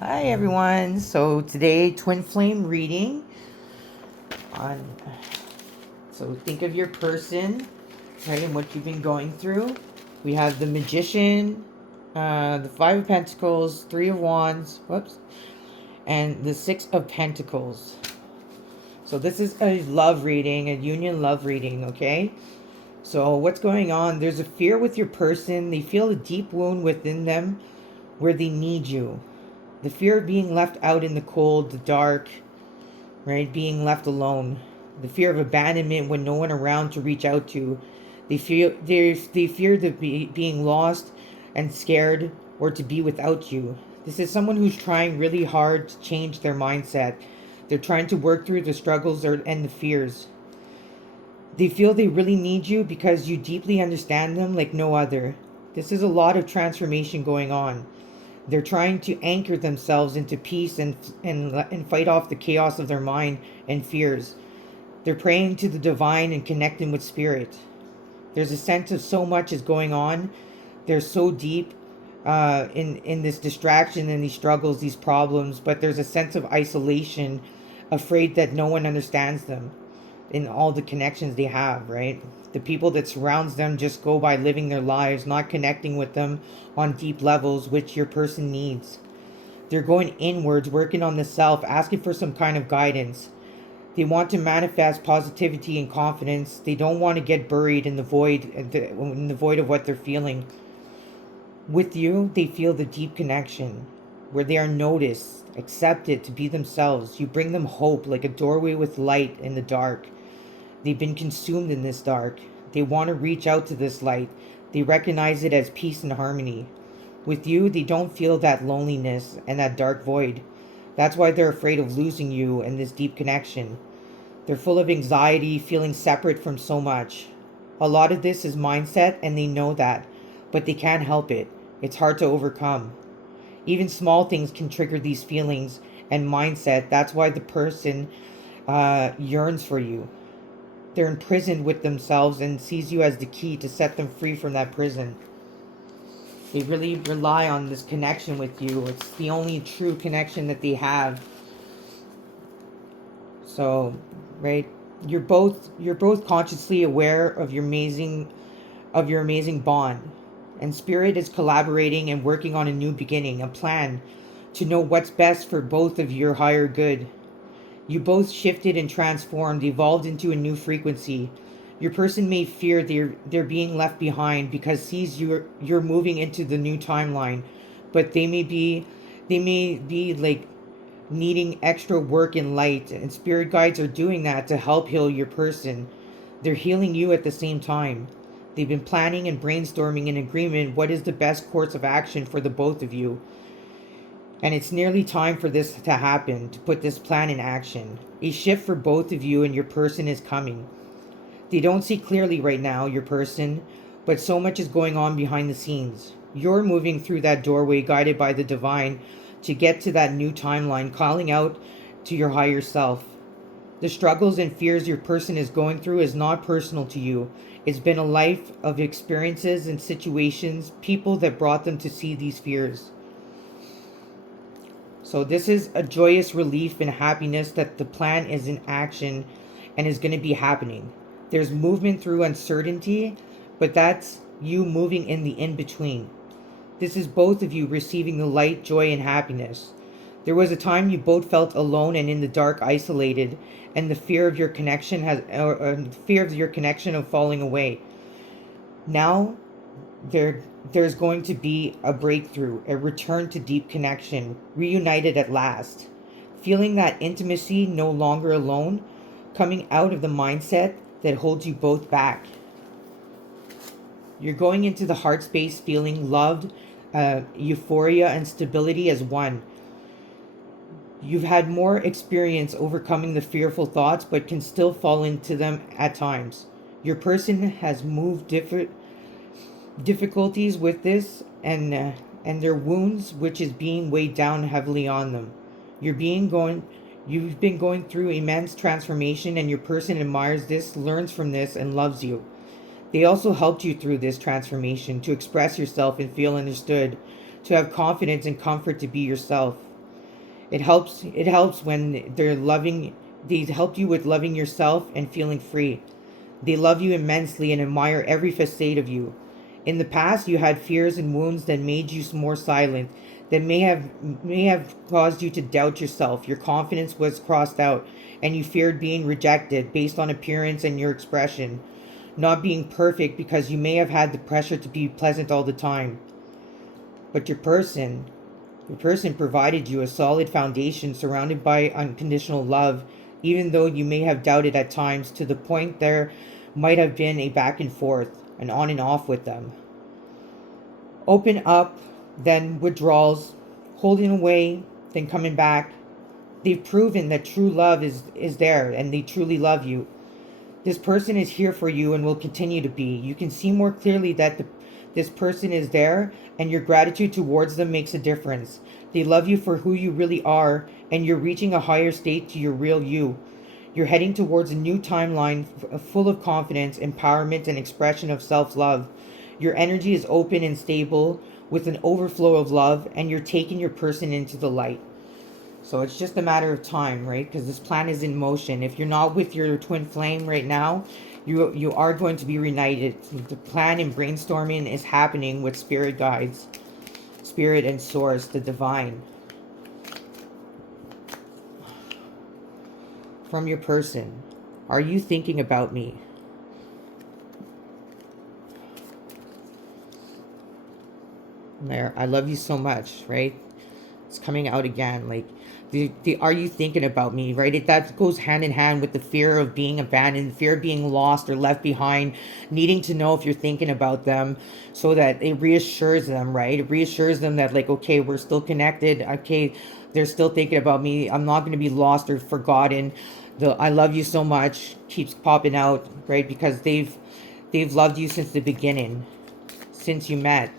Hi everyone. So today twin flame reading on so think of your person, right, and what you've been going through. We have the Magician, the Five of Pentacles, Three of Wands, whoops, and the Six of Pentacles. So this is a love reading, a union love reading, okay? So what's going on? There's a fear with your person. They feel a deep wound within them where they need you. The fear of being left out in the cold, the dark, right? Being left alone, the fear of abandonment when no one around to reach out to. They fear being lost and scared or to be without you. This is someone who's trying really hard to change their mindset. They're trying to work through the struggles and the fears. They feel they really need you because you deeply understand them like no other. This is a lot of transformation going on. They're trying to anchor themselves into peace and fight off the chaos of their mind and fears. They're praying to the divine and connecting with spirit. There's a sense of so much is going on. They're so deep in this distraction and these struggles, these problems, but there's a sense of isolation, afraid that no one understands them in all the connections they have, right? The people that surrounds them just go by living their lives, not connecting with them on deep levels, which your person needs. They're going inwards, working on the self, asking for some kind of guidance. They want to manifest positivity and confidence. They don't want to get buried in the void of what they're feeling. With you, they feel the deep connection, where they are noticed, accepted to be themselves. You bring them hope like a doorway with light in the dark. They've been consumed in this dark. They want to reach out to this light. They recognize it as peace and harmony. With you, they don't feel that loneliness and that dark void. That's why they're afraid of losing you and this deep connection. They're full of anxiety, feeling separate from so much. A lot of this is mindset, and they know that, but they can't help it. It's hard to overcome. Even small things can trigger these feelings and mindset. That's why the person yearns for you. They're imprisoned with themselves and sees you as the key to set them free from that prison. They really rely on this connection with you. It's the only true connection that they have. So, right, you're both consciously aware of your amazing bond. And spirit is collaborating and working on a new beginning, a plan to know what's best for both of your higher good. You both shifted and transformed, evolved into a new frequency. Your person may fear they're being left behind because sees you're moving into the new timeline, but they may be like needing extra work and light, and spirit guides are doing that to help heal your person. They're healing you at the same time. They've been planning and brainstorming in agreement what is the best course of action for the both of you. And it's nearly time for this to happen, to put this plan in action. A shift for both of you and your person is coming. They don't see clearly right now, your person, but so much is going on behind the scenes. You're moving through that doorway guided by the divine to get to that new timeline, calling out to your higher self. The struggles and fears your person is going through is not personal to you. It's been a life of experiences and situations, people that brought them to see these fears. So this is a joyous relief and happiness that the plan is in action and is going to be happening. There's movement through uncertainty, but that's you moving in the in between. This is both of you receiving the light, joy, and happiness. There was a time you both felt alone and in the dark, isolated, and the fear of your connection fear of your connection of falling away. Now there's going to be a breakthrough, a return to deep connection, reunited at last. Feeling that intimacy, no longer alone, coming out of the mindset that holds you both back. You're going into the heart space feeling loved, euphoria, and stability as one. You've had more experience overcoming the fearful thoughts, but can still fall into them at times. Your person has moved difficulties with this and their wounds, which is being weighed down heavily on them. You've been going through immense transformation, and your person admires this, learns from this, and loves you. They also helped you through this transformation to express yourself and feel understood, to have confidence and comfort to be yourself. It helps when they're loving. They help you with loving yourself and feeling free. They love you immensely and admire every facet of you. In the past, you had fears and wounds that made you more silent, that may have caused you to doubt yourself. Your confidence was crossed out, and you feared being rejected based on appearance and your expression, not being perfect because you may have had the pressure to be pleasant all the time. But your person provided you a solid foundation surrounded by unconditional love, even though you may have doubted at times to the point there might have been a back and forth, an on and off with them. Open up, then withdrawals, holding away, then coming back. They've proven that true love is there and they truly love you. This person is here for you and will continue to be. You can see more clearly that this person is there, and your gratitude towards them makes a difference. They love you for who you really are, and you're reaching a higher state to your real you. You're heading towards a new timeline full of confidence, empowerment, and expression of self love. Your energy is open and stable with an overflow of love, and you're taking your person into the light. So it's just a matter of time, right? Because this plan is in motion. If you're not with your twin flame right now, you are going to be reunited. The plan and brainstorming is happening with spirit guides, spirit and source, the divine. From your person, are you thinking about me? There, I love you so much, right? It's coming out again. Like, the are you thinking about me, right? That goes hand in hand with the fear of being abandoned, fear of being lost or left behind, needing to know if you're thinking about them, so that it reassures them, right? It reassures them that, like, okay, we're still connected. Okay, they're still thinking about me. I'm not going to be lost or forgotten. The I love you so much keeps popping out, right? Because they've loved you since the beginning, since you met.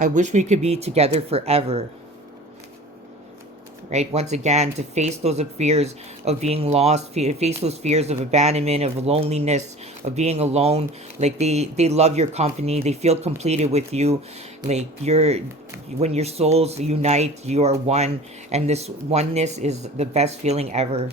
I wish we could be together forever, right? Once again, to face those fears of being lost, face those fears of abandonment, of loneliness, of being alone. Like, they love your company. They feel completed with you. Like, when your souls unite, you are one, and this oneness is the best feeling ever.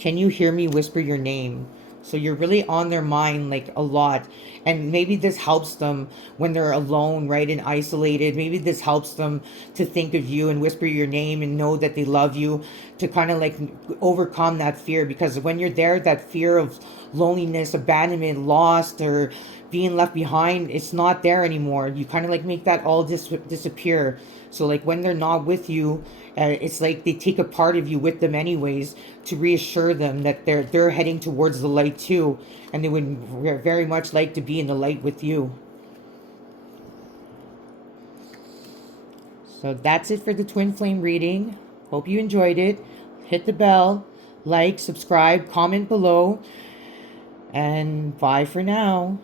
Can you hear me whisper your name? So you're really on their mind, like, a lot. And maybe this helps them when they're alone, right, and isolated. Maybe this helps them to think of you and whisper your name and know that they love you, to kind of like overcome that fear. Because when you're there, that fear of loneliness, abandonment, lost, or being left behind, it's not there anymore. You kind of like make that all disappear. So like when they're not with you, it's like they take a part of you with them anyways, to reassure them that they're heading towards the light too, and they would very much like to be in the light with you. So that's it for the twin flame reading. Hope you enjoyed it. Hit the bell, like, subscribe, comment below, and bye for now.